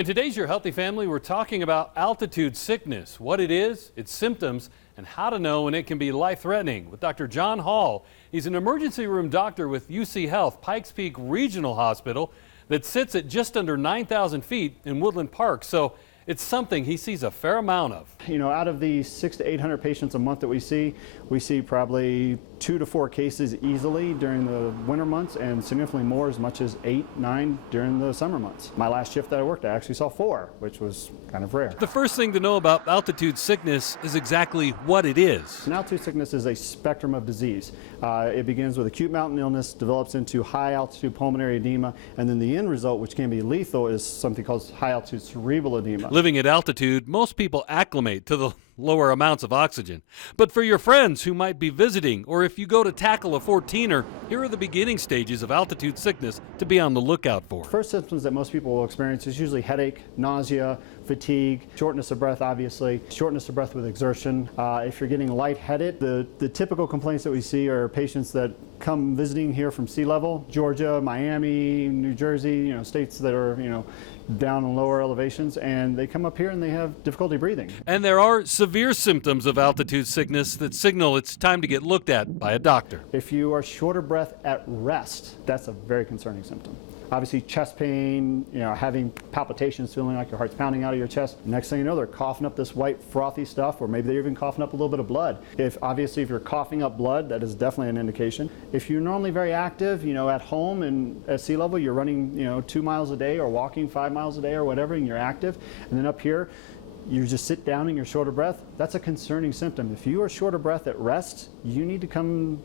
In today's Your Healthy Family, we're talking about altitude sickness, what it is, its symptoms, and how to know when it can be life-threatening with Dr. John Hall. He's an emergency room doctor with UC Health Pikes Peak Regional Hospital that sits at just under 9,000 feet in Woodland Park. So it's something he sees a fair amount of. You know, out of the 600 to 800 patients a month that we see probably 2 to 4 cases easily during the winter months and significantly more, as much as 8, 9 during the summer months. My last shift that I worked, I actually saw 4, which was kind of rare. The first thing to know about altitude sickness is exactly what it is. And altitude sickness is a spectrum of disease. It begins with acute mountain illness, develops into high altitude pulmonary edema, and then the end result, which can be lethal, is something called high altitude cerebral edema. Living at altitude, most people acclimate to the lower amounts of oxygen. But for your friends who might be visiting, or if you go to tackle a 14er, here are the beginning stages of altitude sickness to be on the lookout for. First symptoms that most people will experience is usually headache, nausea, fatigue, shortness of breath, obviously, shortness of breath with exertion. If you're getting lightheaded, the typical complaints that we see are patients that come visiting here from sea level, Georgia, Miami, New Jersey, states that are, down in lower elevations, and they come up here and they have difficulty breathing. And there are severe symptoms of altitude sickness that signal it's time to get looked at by a doctor. If you are short of breath at rest, that's a very concerning symptom. Obviously chest pain, having palpitations, feeling like your heart's pounding out of your chest. Next thing you know, they're coughing up this white frothy stuff, or maybe they're even coughing up a little bit of blood. If you're coughing up blood, that is definitely an indication. If you're normally very active, at home and at sea level, you're running, 2 miles a day or walking 5 miles a day or whatever, and you're active, and then up here, you just sit down and you're short of breath, that's a concerning symptom. If you are short of breath at rest, you need to come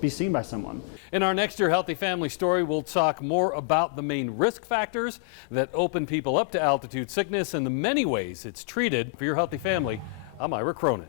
be seen by someone. In our next Your Healthy Family story, we'll talk more about the main risk factors that open people up to altitude sickness and the many ways it's treated. For Your Healthy Family, I'm Ira Cronin.